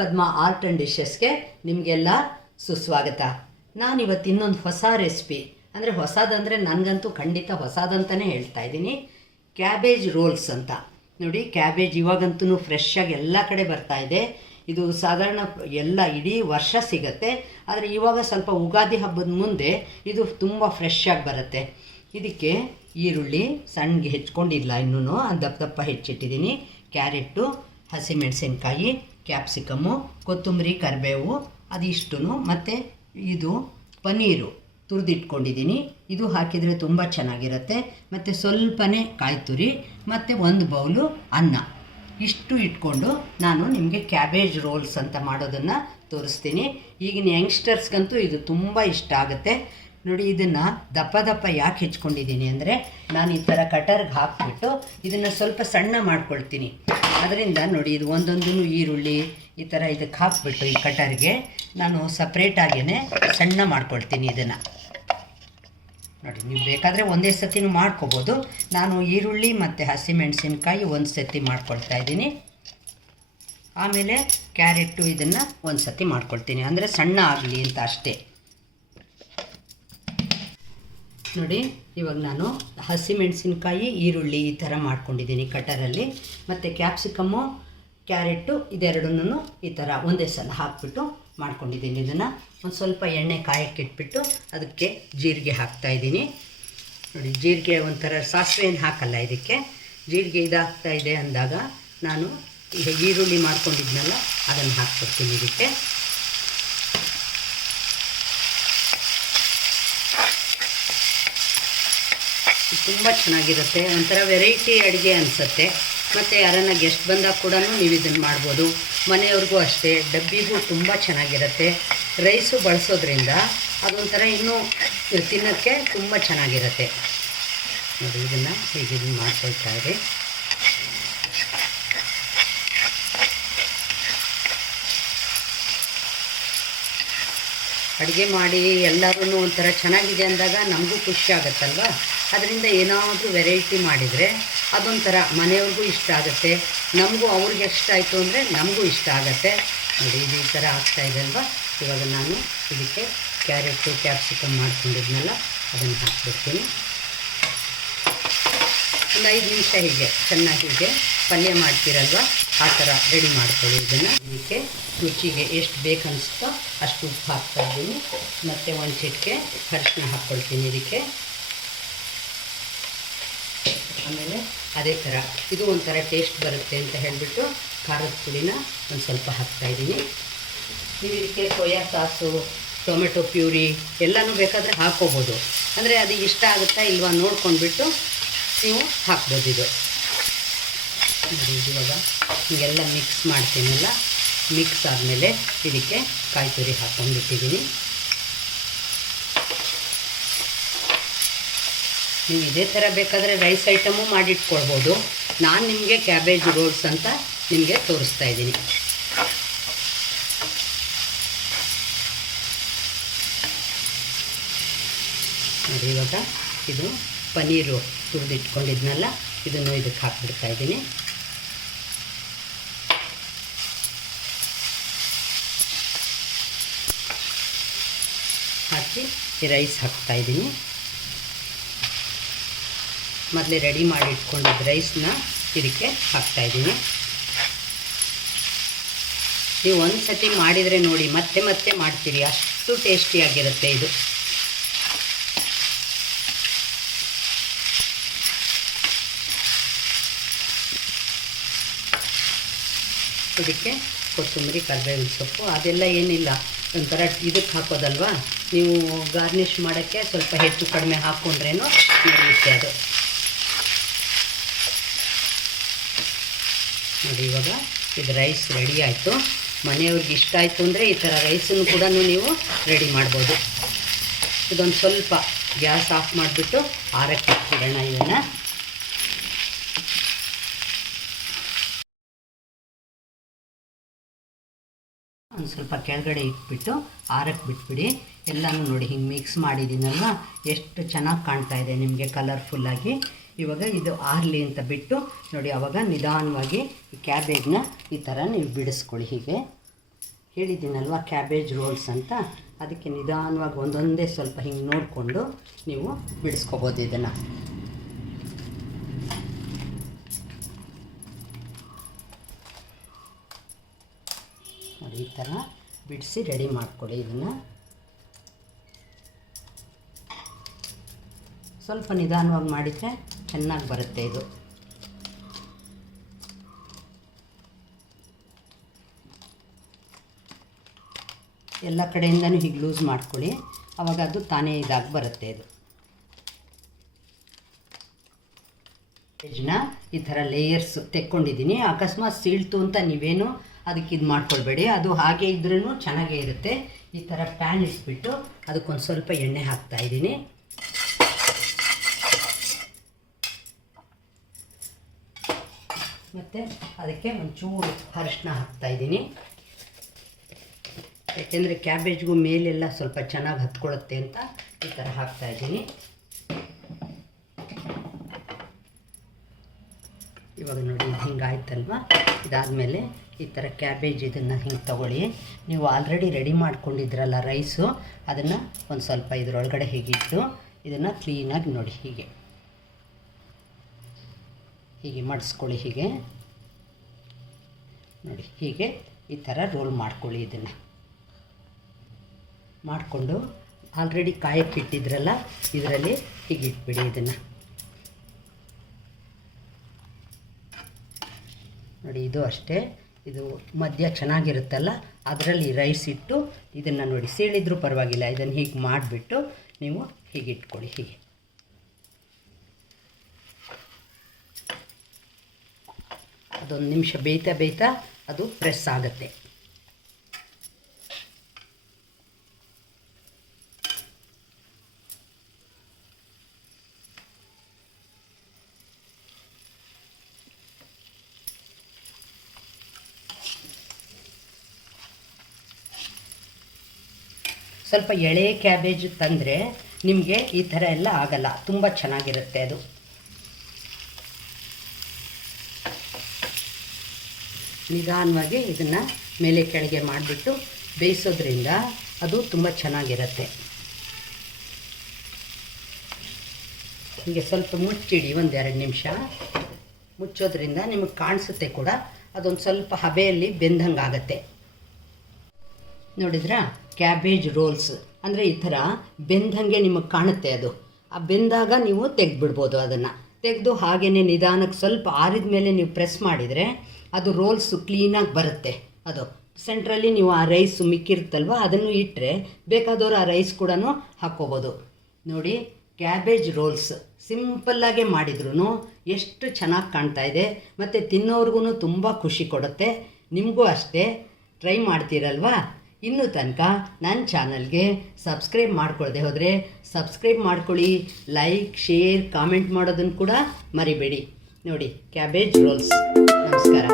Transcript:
Padma art and ಡಿಶಸ್ಗೆ ನಿಮಗೆಲ್ಲ ಸುಸ್ವಾಗತ. ನಾನಿವತ್ತು ಇನ್ನೊಂದು ಹೊಸ ರೆಸಿಪಿ, ಅಂದರೆ ಹೊಸದಂದರೆ ನನಗಂತೂ ಖಂಡಿತ ಹೊಸದಂತಲೇ ಹೇಳ್ತಾ ಇದ್ದೀನಿ. ಕ್ಯಾಬೇಜ್ ರೋಲ್ಸ್ ಅಂತ. ನೋಡಿ, ಕ್ಯಾಬೇಜ್ ಇವಾಗಂತೂ ಫ್ರೆಶ್ ಆಗಿ ಎಲ್ಲ ಕಡೆ ಬರ್ತಾ ಇದೆ. ಇದು ಸಾಧಾರಣ ಎಲ್ಲ ಇಡೀ ವರ್ಷ ಸಿಗತ್ತೆ. ಆದರೆ ಇವಾಗ ಸ್ವಲ್ಪ ಉಗಾದಿ ಹಬ್ಬದ ಮುಂದೆ ಇದು ತುಂಬ ಫ್ರೆಶ್ ಆಗಿ ಬರುತ್ತೆ. ಇದಕ್ಕೆ ಈರುಳ್ಳಿ ಸಣ್ಣಗೆ ಹೆಚ್ಕೊಂಡಿಲ್ಲ ಇನ್ನೂ ದಪ್ಪ ದಪ್ಪ ಹೆಚ್ಚಿಟ್ಟಿದ್ದೀನಿ. ಕ್ಯಾರೆಟು ಹಸಿಮೆಣಸಿನ್ಕಾಯಿ ಕ್ಯಾಪ್ಸಿಕಮ್ಮು ಕೊತ್ತಂಬರಿ ಕರಿಬೇವು ಅದಿಷ್ಟು ಮತ್ತು ಇದು ಪನ್ನೀರು ತುರಿದಿಟ್ಕೊಂಡಿದ್ದೀನಿ ಇದು ಹಾಕಿದರೆ ತುಂಬ ಚೆನ್ನಾಗಿರುತ್ತೆ. ಮತ್ತು ಸ್ವಲ್ಪನೇ ಕಾಯಿ ತುರಿ, ಮತ್ತು ಒಂದು ಬೌಲು ಅನ್ನ. ಇಷ್ಟು ಇಟ್ಕೊಂಡು ನಾನು ನಿಮಗೆ ಕ್ಯಾಬೇಜ್ ರೋಲ್ಸ್ ಅಂತ ಮಾಡೋದನ್ನು ತೋರಿಸ್ತೀನಿ. ಈಗಿನ ಯಂಗ್ಸ್ಟರ್ಸ್ಗಂತೂ ಇದು ತುಂಬ ಇಷ್ಟ ಆಗುತ್ತೆ. ನೋಡಿ, ಇದನ್ನು ದಪ್ಪ ದಪ್ಪ ಯಾಕೆ ಹೆಚ್ಕೊಂಡಿದ್ದೀನಿ ಅಂದರೆ, ನಾನು ಈ ಥರ ಕಟರ್ಗೆ ಹಾಕಿಬಿಟ್ಟು ಇದನ್ನು ಸ್ವಲ್ಪ ಸಣ್ಣ ಮಾಡ್ಕೊಳ್ತೀನಿ. ಅದರಿಂದ ನೋಡಿ, ಇದು ಒಂದೊಂದು ಈರುಳ್ಳಿ ಈ ಥರ ಇದಕ್ಕೆ ಹಾಕ್ಬಿಟ್ಟು ಈ ಕಟರ್ಗೆ ನಾನು ಸಪ್ರೇಟಾಗೇ ಸಣ್ಣ ಮಾಡ್ಕೊಳ್ತೀನಿ ಇದನ್ನು. ನೋಡಿ, ನೀವು ಬೇಕಾದರೆ ಒಂದೇ ಸತಿನೂ ಮಾಡ್ಕೋಬೋದು. ನಾನು ಈರುಳ್ಳಿ ಮತ್ತು ಹಸಿಮೆಣಸಿನ್ಕಾಯಿ ಒಂದು ಸತಿ ಮಾಡ್ಕೊಳ್ತಾ ಇದ್ದೀನಿ. ಆಮೇಲೆ ಕ್ಯಾರೆಟು ಇದನ್ನು ಒಂದು ಸತಿ ಮಾಡ್ಕೊಳ್ತೀನಿ. ಅಂದರೆ ಸಣ್ಣ ಆಗಲಿ ಅಂತ ಅಷ್ಟೇ. ನೋಡಿ, ಇವಾಗ ನಾನು ಹಸಿಮೆಣಸಿನ್ಕಾಯಿ, ಈರುಳ್ಳಿ ಈ ಥರ ಮಾಡ್ಕೊಂಡಿದ್ದೀನಿ ಕಟರಲ್ಲಿ. ಮತ್ತು ಕ್ಯಾಪ್ಸಿಕಮ್ಮು ಕ್ಯಾರೆಟು ಇದೆರಡನ್ನೂ ಈ ಥರ ಒಂದೇ ಸಲ ಹಾಕ್ಬಿಟ್ಟು ಮಾಡ್ಕೊಂಡಿದ್ದೀನಿ ಇದನ್ನು. ಒಂದು ಸ್ವಲ್ಪ ಎಣ್ಣೆ ಕಾಯಕ್ಕೆ ಇಟ್ಬಿಟ್ಟು ಅದಕ್ಕೆ ಜೀರಿಗೆ ಹಾಕ್ತಾಯಿದ್ದೀನಿ ನೋಡಿ, ಜೀರಿಗೆ ಒಂಥರ ಸಾಸಿವೆ ಏನು ಹಾಕಲ್ಲ ಇದಕ್ಕೆ. ಜೀರಿಗೆ ಇದಾಗ್ತಾ ಇದೆ ಅಂದಾಗ ನಾನು ಈಗ ಈರುಳ್ಳಿ ಮಾಡ್ಕೊಂಡಿದ್ನಲ್ಲ, ಅದನ್ನು ಹಾಕ್ಬಿಡ್ತೀನಿ ಇದಕ್ಕೆ. ತುಂಬ ಚೆನ್ನಾಗಿರುತ್ತೆ. ಒಂಥರ ವೆರೈಟಿ ಅಡುಗೆ ಅನಿಸುತ್ತೆ. ಮತ್ತು ಯಾರನ್ನ ಗೆಸ್ಟ್ ಬಂದಾಗ ಕೂಡ ನೀವು ಇದನ್ನು ಮಾಡ್ಬೋದು. ಮನೆಯವ್ರಿಗೂ ಅಷ್ಟೇ. ಡಬ್ಬಿಗೂ ತುಂಬ ಚೆನ್ನಾಗಿರುತ್ತೆ. ರೈಸು ಬಳಸೋದ್ರಿಂದ ಅದೊಂಥರ ಇನ್ನೂ ತಿನ್ನೋಕ್ಕೆ ತುಂಬ ಚೆನ್ನಾಗಿರುತ್ತೆ. ನೋಡಿ, ಇದನ್ನು ಹೀಗೆ ಇದನ್ನು ಮಾಡ್ಕೊಳ್ತಾ ಇರಿ. ಅಡುಗೆ ಮಾಡಿ ಎಲ್ಲರೂ ಒಂಥರ ಚೆನ್ನಾಗಿದೆ ಅಂದಾಗ ನಮಗೂ ಖುಷಿ ಆಗುತ್ತಲ್ವ? ಅದರಿಂದ ಏನಾದರೂ ವೆರೈಟಿ ಮಾಡಿದರೆ ಅದೊಂಥರ ಮನೆಯವ್ರಿಗೂ ಇಷ್ಟ ಆಗುತ್ತೆ, ನಮಗೂ ಅವ್ರಿಗೆ ಇಷ್ಟ ಆಯಿತು ಅಂದರೆ ನಮಗೂ ಇಷ್ಟ ಆಗುತ್ತೆ. ನೋಡಿ, ಇದು ಈ ಥರ ಆಗ್ತಾ ಇದೆ ಅಲ್ವಾ? ಇವಾಗ ನಾನು ಇದಕ್ಕೆ ಕ್ಯಾರೆಟು ಕ್ಯಾಪ್ಸಿಕಮ್ ಮಾಡ್ಕೊಂಡಿದ್ನಲ್ಲ, ಅದನ್ನು ಹಾಕ್ಬಿಡ್ತೀನಿ. ಒಂದು ಐದು ನಿಮಿಷ ಹೀಗೆ, ಚೆನ್ನಾಗಿ ಹೀಗೆ ಪಲ್ಯ ಮಾಡ್ತೀರಲ್ವ? ಆ ಥರ ರೆಡಿ ಮಾಡ್ಕೊಳ್ಳಿ ಇದನ್ನು. ಇದಕ್ಕೆ ರುಚಿಗೆ ಎಷ್ಟು ಬೇಕನ್ನಿಸ್ತೋ ಅಷ್ಟು ಉಪ್ಪು ಹಾಕ್ತಾ ಇದ್ದೀನಿ. ಮತ್ತು ಒಂದು ಚಿಟಿಕೆ ಅರಿಶಿನ ಹಾಕ್ಕೊಳ್ತೀನಿ ಇದಕ್ಕೆ. ಆಮೇಲೆ ಅದೇ ಥರ. ಇದು ಒಂಥರ ಟೇಸ್ಟ್ ಬರುತ್ತೆ ಅಂತ ಹೇಳಿಬಿಟ್ಟು ಖಾರದ ಪುಡಿನ ಒಂದು ಸ್ವಲ್ಪ ಹಾಕ್ತಾಯಿದ್ದೀನಿ ನೀವು ಇದಕ್ಕೆ ಸೋಯಾ ಸಾಸು, ಟೊಮೆಟೊ ಪ್ಯೂರಿ ಎಲ್ಲನೂ ಬೇಕಾದರೆ ಹಾಕ್ಕೋಬೋದು. ಅಂದರೆ ಅದು ಇಷ್ಟ ಆಗುತ್ತಾ ಇಲ್ವಾ ನೋಡ್ಕೊಂಡ್ಬಿಟ್ಟು ನೀವು ಹಾಕ್ಬೋದು ಇದು. ಇವಾಗ ಹೀಗೆಲ್ಲ ಮಿಕ್ಸ್ ಮಾಡ್ತೀನಲ್ಲ ಮಿಕ್ಸ್ ಆದಮೇಲೆ ಇದಕ್ಕೆ ಕಾಯಿ ತುರಿ ಹಾಕ್ಕೊಂಡ್ಬಿಟ್ಟಿದ್ದೀನಿ. ನೀವು ಇದೇ ಥರ ಬೇಕಾದರೆ ರೈಸ್ ಐಟಮು ಮಾಡಿಟ್ಕೊಳ್ಬೋದು. ನಾನು ನಿಮಗೆ ಕ್ಯಾಬೇಜ್ ರೋಲ್ಸ್ ಅಂತ ನಿಮಗೆ ತೋರಿಸ್ತಾ ಇದ್ದೀನಿ. ಇವಾಗ ಇದು ಪನ್ನೀರು ತುರಿದಿಟ್ಕೊಂಡಿದ್ನಲ್ಲ, ಇದನ್ನು ಇದಕ್ಕೆ ಹಾಕ್ಬಿಡ್ತಾ ಇದ್ದೀನಿ. ಹಾಕಿ ರೈಸ್ ಹಾಕ್ತಾ ಇದ್ದೀನಿ. ಮೊದಲೇ ರೆಡಿ ಮಾಡಿ ಇಟ್ಕೊಂಡಿದ್ದ ರೈಸ್ನ ಇದಕ್ಕೆ ಹಾಕ್ತಾ ಇದ್ದೀನಿ. ನೀವು ಒಂದು ಸತಿ ಮಾಡಿದರೆ ನೋಡಿ, ಮತ್ತೆ ಮತ್ತೆ ಮಾಡ್ತೀರಿ. ಅಷ್ಟು ಟೇಸ್ಟಿಯಾಗಿರುತ್ತೆ ಇದು. ಇದಕ್ಕೆ ಕೊತ್ತಂಬರಿ, ಕರ್ಬೇವಿನ ಸೊಪ್ಪು, ಅದೆಲ್ಲ ಏನಿಲ್ಲ. ಒಂಥರ ಇದಕ್ಕೆ ಹಾಕೋದಲ್ವಾ? ನೀವು ಗಾರ್ನಿಷ್ ಮಾಡೋಕ್ಕೆ ಸ್ವಲ್ಪ ಹೆಚ್ಚು ಕಡಿಮೆ ಹಾಕ್ಕೊಂಡ್ರೇನು ನಡೆಯುತ್ತೆ ಅದು. ನೋಡಿ ಇವಾಗ. ಇದು ರೈಸ್ ರೆಡಿ ಆಯಿತು. ಮನೆಯವ್ರಿಗೆ ಇಷ್ಟ ಆಯಿತು ಅಂದರೆ ಈ ಥರ ರೈಸನ್ನು ಕೂಡ ನೀವು ರೆಡಿ ಮಾಡ್ಬೋದು. ಇದೊಂದು ಸ್ವಲ್ಪ ಗ್ಯಾಸ್ ಆಫ್ ಮಾಡಿಬಿಟ್ಟು ಆರಕ್ಕೆ ಇಡೋಣ ಇದನ್ನು ಒಂದು ಸ್ವಲ್ಪ ಕೆಳಗಡೆ ಇಟ್ಬಿಟ್ಟು ಆರಕ್ಕೆ ಬಿಟ್ಬಿಡಿ. ಎಲ್ಲನೂ ನೋಡಿ ಹಿಂಗೆ ಮಿಕ್ಸ್ ಮಾಡಿದ್ದೀನಲ್ವ? ಎಷ್ಟು ಚೆನ್ನಾಗಿ ಕಾಣ್ತಾ ಇದೆ ನಿಮಗೆ ಕಲರ್ಫುಲ್ಲಾಗಿ ಇವಾಗ ಇದು ಆರಲಿ ಅಂತ ಬಿಟ್ಟು ನೋಡಿ, ಅವಾಗ ನಿಧಾನವಾಗಿ ಈ ಕ್ಯಾಬೇಜ್ನ ಈ ಥರ ನೀವು ಬಿಡಿಸ್ಕೊಳ್ಳಿ. ಹೀಗೆ ಹೇಳಿದ್ದೀನಲ್ವ, ಕ್ಯಾಬೇಜ್ ರೋಲ್ಸ್ ಅಂತ? ಅದಕ್ಕೆ ನಿಧಾನವಾಗಿ ಒಂದೊಂದೇ ಸ್ವಲ್ಪ ಹಿಂಗೆ ನೋಡಿಕೊಂಡು ನೀವು ಬಿಡಿಸ್ಕೋಬೋದು ಇದನ್ನು. ನೋಡಿ, ಈ ಥರ ಬಿಡಿಸಿ ರೆಡಿ ಮಾಡಿಕೊಡಿ ಇದನ್ನು. ಸ್ವಲ್ಪ ನಿಧಾನವಾಗಿ ಮಾಡಿದರೆ ಚೆನ್ನಾಗಿ ಬರುತ್ತೆ ಇದು. ಎಲ್ಲ ಕಡೆಯಿಂದನೂ ಹೀಗೆ ಲೂಸ್ ಮಾಡ್ಕೊಳ್ಳಿ. ಆವಾಗ ಅದು ತಾನೇ ಇದಾಗಿ ಬರುತ್ತೆ ಇದು. ವೆಜ್ನ ಈ ಥರ ಲೇಯರ್ಸ್ ತೆಕ್ಕೊಂಡಿದ್ದೀನಿ. ಅಕಸ್ಮಾತ್ ಸೀಳ್ತು ಅಂತ ನೀವೇನು ಅದಕ್ಕೆ ಇದು ಮಾಡ್ಕೊಳ್ಬೇಡಿ. ಅದು ಹಾಗೆ ಇದ್ರೂ ಚೆನ್ನಾಗೇ ಇರುತ್ತೆ. ಈ ಥರ ಪ್ಯಾನ್ ಇಟ್ಬಿಟ್ಟು ಅದಕ್ಕೊಂದು ಸ್ವಲ್ಪ ಎಣ್ಣೆ ಹಾಕ್ತಾ ಇದ್ದೀನಿ. ಮತ್ತು ಅದಕ್ಕೆ ಒಂಚೂರು ಅರಿಶಿನ ಹಾಕ್ತಾ ಇದ್ದೀನಿ. ಯಾಕೆಂದರೆ ಕ್ಯಾಬೇಜ್ಗೂ ಮೇಲೆಲ್ಲ ಸ್ವಲ್ಪ ಚೆನ್ನಾಗಿ ಹತ್ಕೊಳ್ಳುತ್ತೆ ಅಂತ ಈ ಥರ ಹಾಕ್ತಾ ಇದ್ದೀನಿ. ಇವಾಗ ನೋಡಿ ಇದು ಹಿಂಗೆ ಆಯ್ತಲ್ವ ಇದಾದಮೇಲೆ ಈ ಥರ ಕ್ಯಾಬೇಜ್ ಇದನ್ನು ಹಿಂಗೆ ತಗೊಳ್ಳಿ. ನೀವು ಆಲ್ರೆಡಿ ರೆಡಿ ಮಾಡ್ಕೊಂಡಿದ್ರಲ್ಲ ರೈಸು, ಅದನ್ನು ಒಂದು ಸ್ವಲ್ಪ ಇದರೊಳಗಡೆ ಹೀಗಿಟ್ಟು ಇದನ್ನು ಕ್ಲೀನಾಗಿ ನೋಡಿ ಹೀಗೆ. ಹೀಗೆ ಮಡಿಸ್ಕೊಳ್ಳಿ ಹೀಗೆ. ನೋಡಿ, ಹೀಗೆ ಈ ಥರ ರೋಲ್ ಮಾಡ್ಕೊಳ್ಳಿ ಇದನ್ನು. ಮಾಡಿಕೊಂಡು ಆಲ್ರೆಡಿ ಕಾಯಕ್ಕೆ ಇಟ್ಟಿದ್ರಲ್ಲ, ಇದರಲ್ಲಿ ಹೀಗೆ ಇಟ್ಬಿಡಿ ಇದನ್ನು. ನೋಡಿ, ಇದು ಅಷ್ಟೇ. ಇದು ಮಧ್ಯ ಚೆನ್ನಾಗಿರುತ್ತಲ್ಲ, ಅದರಲ್ಲಿ ರೈಸ್ ಇಟ್ಟು ಇದನ್ನು ನೋಡಿ, ಸೀಳಿದ್ರೂ ಪರವಾಗಿಲ್ಲ, ಇದನ್ನು ಹೀಗೆ ಮಾಡಿಬಿಟ್ಟು ನೀವು ಹೀಗೆ ಇಟ್ಕೊಳ್ಳಿ ಹೀಗೆ. ಅದೊಂದು ನಿಮಿಷ ಬೇಯ್ತಾ ಬೇಯ್ತಾ ಅದು ಪ್ರೆಸ್ ಆಗುತ್ತೆ. ಸ್ವಲ್ಪ ಎಳೆ ಕ್ಯಾಬೇಜ್ ತಂದರೆ ನಿಮಗೆ ಈ ಥರ ಎಲ್ಲ ಆಗಲ್ಲ. ತುಂಬ ಚೆನ್ನಾಗಿರುತ್ತೆ ಅದು. ನಿಧಾನವಾಗಿ ಇದನ್ನು ಮೇಲೆ ಕೆಳಗೆ ಮಾಡಿಬಿಟ್ಟು ಬೇಯಿಸೋದ್ರಿಂದ ಅದು ತುಂಬ ಚೆನ್ನಾಗಿರುತ್ತೆ. ಹೀಗೆ ಸ್ವಲ್ಪ ಮುಚ್ಚಿಡಿ, ಒಂದೆರಡು ನಿಮಿಷ. ಮುಚ್ಚೋದ್ರಿಂದ ನಿಮಗೆ ಕಾಣಿಸುತ್ತೆ ಕೂಡ, ಅದೊಂದು ಸ್ವಲ್ಪ ಹಬೆಯಲ್ಲಿ ಬೆಂದಂಗೆ ಆಗುತ್ತೆ ನೋಡಿದ್ರಾ? Cabbage rolls. ಅಂದರೆ ಈ ಥರ ಬೆಂದಂಗೆ ನಿಮಗೆ ಕಾಣುತ್ತೆ ಅದು. ಆ ಬೆಂದಾಗ ನೀವು ತೆಗೆದ್ಬಿಡ್ಬೋದು ಅದನ್ನು. ತೆಗೆದು ಹಾಗೆಯೇ ನಿಧಾನಕ್ಕೆ ಸ್ವಲ್ಪ ಆರಿದ ಮೇಲೆ ನೀವು ಪ್ರೆಸ್ ಮಾಡಿದರೆ ಅದು ರೋಲ್ಸು ಕ್ಲೀನಾಗಿ ಬರುತ್ತೆ ಅದು. ಸೆಂಟ್ರಲ್ಲಿ ನೀವು ಆ ರೈಸು ಮಿಕ್ಕಿರುತ್ತಲ್ವ, ಅದನ್ನು ಇಟ್ಟರೆ ಬೇಕಾದವರು ಆ ರೈಸ್ ಕೂಡ ಹಾಕ್ಕೋಬೋದು. ನೋಡಿ, ಕ್ಯಾಬೇಜ್ ರೋಲ್ಸ್ ಸಿಂಪಲ್ಲಾಗೆ ಮಾಡಿದ್ರು ಎಷ್ಟು ಚೆನ್ನಾಗಿ ಕಾಣ್ತಾ ಇದೆ. ಮತ್ತು ತಿನ್ನೋರ್ಗು ತುಂಬ ಖುಷಿ ಕೊಡುತ್ತೆ. ನಿಮಗೂ ಅಷ್ಟೇ. ಟ್ರೈ ಮಾಡ್ತೀರಲ್ವಾ? ಇನ್ನೂ ತನಕ ನನ್ನ ಚಾನಲ್ಗೆ ಸಬ್ಸ್ಕ್ರೈಬ್ ಮಾಡ್ಕೊಳ್ಳದೆ ಹೋದರೆ ಸಬ್ಸ್ಕ್ರೈಬ್ ಮಾಡ್ಕೊಳ್ಳಿ. ಲೈಕ್, ಶೇರ್, ಕಾಮೆಂಟ್ ಮಾಡೋದನ್ನು ಕೂಡ ಮರಿಬೇಡಿ. ನೋಡಿ ಕ್ಯಾಬೇಜ್ ರೋಲ್ಸ್ ನಮಸ್ಕಾರ.